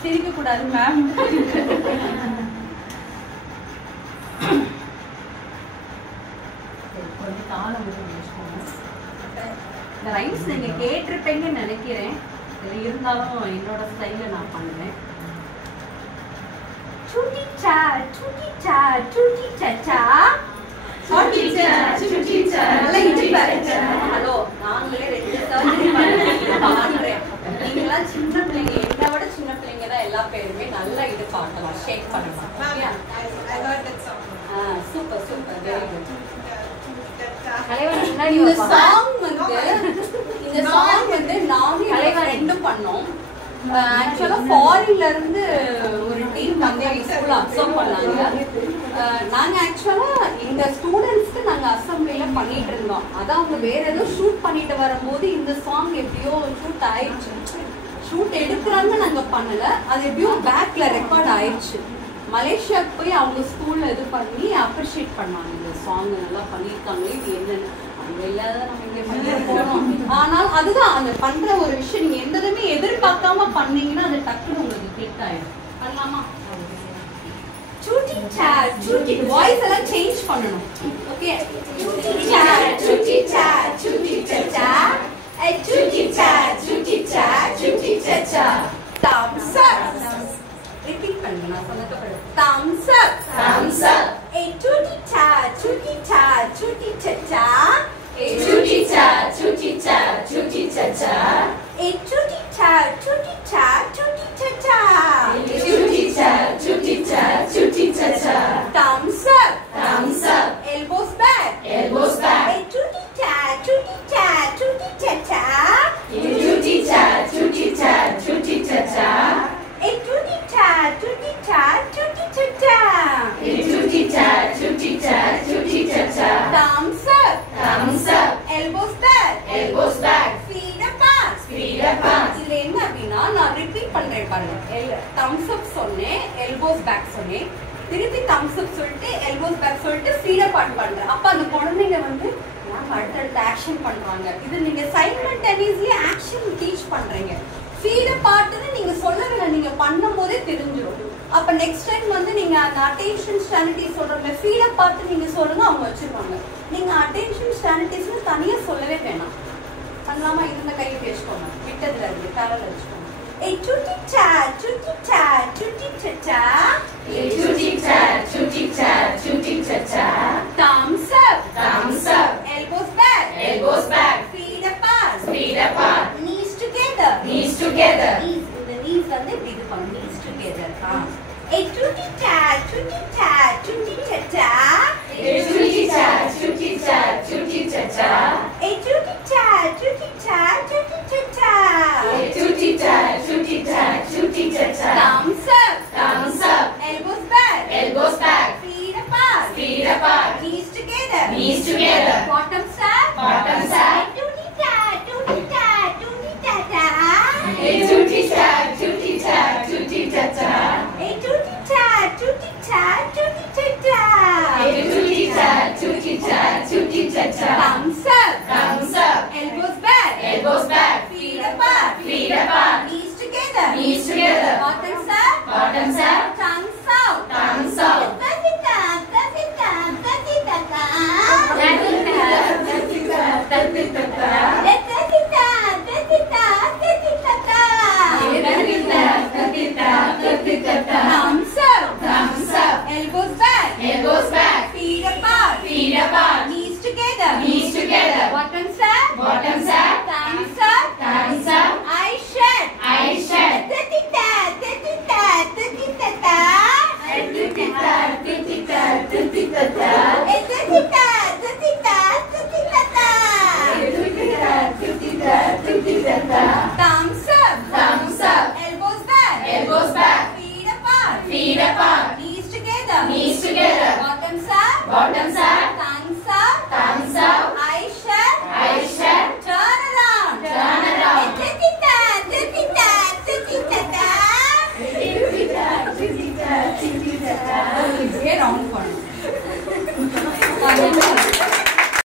சிரிக்க கூடாது மேம். கொஞ்சம் தாளம் முடிச்சுக்கோங்க. இந்த ரைம்ஸ் நீங்க கேட்டிருப்பீங்கன்னு நினைக்கிறேன். இருந்தாலும் என்னோட ஸ்டைல நான் பண்ணுவேன். Chuti cha, chuti cha, chuti cha cha. Chuti cha, chuti cha. நல்லா இடிப்பாரு. ஹலோ, நாங்களே ரெண்டு சர்ஜரி பண்ணுறேன். நீங்களாம் சின்ன பிள்ளைங்க, என்னை விட சின்ன பிள்ளைங்க தான் எல்லா பேருமே நல்லா இது பாட்டலாம், ஷேக் பண்ணலாம். Super super, very good. இந்த சாங் வந்து நானும் தலைவர் ரெண்டும் பண்ணோம். ஆக்சுவலா ஃபாரின்ல இருந்து ஒரு டீம் வந்து எங்க ஸ்கூல்ல அப்சர்வ் பண்ணாங்க. நாங்க ஆக்சுவலா எங்க ஸ்டூடெண்ட்ஸ்க்கு நாங்க அசம்பிளில பண்ணிட்டு இருந்தோம். அதான் அவங்க வேற ஏதோ ஷூட் பண்ணிட்டு வரும்போது இந்த சாங் எப்படியோ ஷூட் ஆயிடுச்சு. ஷூட் எடுக்கிறாங்க நாங்க பண்ணல, அது எப்படியோ பேக்ல ரெக்கார்ட் ஆயிடுச்சு. மலேசியாவுக்கு போய் அவங்க ஸ்கூல்ல இது பண்ணி அப்ரிஷியேட் பண்ணாங்க. இந்த சாங் நல்லா பண்ணியிருக்காங்களே, இது என்னன்னு அங்க இல்லாத நம்ம இங்க பண்ணி போனோம். ஆனால் அதுதான் அந்த பண்ற ஒரு விஷயம், நீங்க எந்ததுமே எதிர்பார்க்காம பண்ணீங்கன்னா அது டக்குன்னு உங்களுக்கு கிளிக் ஆயிடும். பண்ணலாமா? சூட்டி சா சூட்டி வாய்ஸ் எல்லாம் சேஞ்ச் பண்ணணும். ஓகே, சூட்டி சா சூட்டி சா சூட்டி சா சூட்டி சா சூட்டி சா சூட்டி சா thumbs up. ரிப்பீட் பண்ணுங்க, நான் சொன்னது பாருங்க. thumbs up thumbs up. சூட்டி சா சூட்டி சா சூட்டி சா சூட்டி சா சூட்டி சா சூட்டி சா சூட்டி சா சூட்டி சா சூட்டி சா சூட்டி சா சூட்டி சா சூட்டி சா thumbs up thumbs up. elbows back elbows back. சூட்டி சா சூட்டி சா சூட்டி சா சூட்டி சா சூட்டி சா சூட்டி சா சூட்டி சா சூட்டி சா சூட்டி சா சூட்டி சா சூட்டி சா சூட்டி சா. thumbs up thumbs up. elbows back elbows back. feet apart feet apart. இதுல என்ன அப்படின்னா நான் ரிப்பீட் பண்றேன் பாருங்க. thumbs up சொன்னேன், elbows back சொன்னேன், திருப்பி thumbs up சொல்லிட்டு elbows back சொல்லிட்டு feet apart பண்றேன். அப்ப அந்த குழந்தைங்க வந்து அடுத்தடுத்த ஆக்ஷன் பண்றாங்க. இது நீங்க சைமல்டேனியஸ்லி ஆக்ஷன் டீச் பண்றீங்க. ஃபீட் பார்ட்னு நீங்க சொல்லவே நீங்க பண்ணும்போதே தெரிஞ்சிடும். அப்ப நெக்ஸ்ட் டைம் வந்து நீங்க அந்த அட்டென்ஷன் ஸ்டாண்டிஸ் சொல்றீங்க, ஃபீட் பார்ட் நீங்க சொல்லுங்க, அவங்க வச்சிருவாங்க. நீங்க அட்டென்ஷன் ஸ்டாண்டிஸ்னு தனியா சொல்லவே வேணாம். பண்ணலாமா? இருந்த கையை பேசிக்கோங்க, விட்டதுல இருந்து பேரல் வச்சுக்கோங்க. சூட்டி சா சூட்டி சா சூட்டி சா சூட்டி சா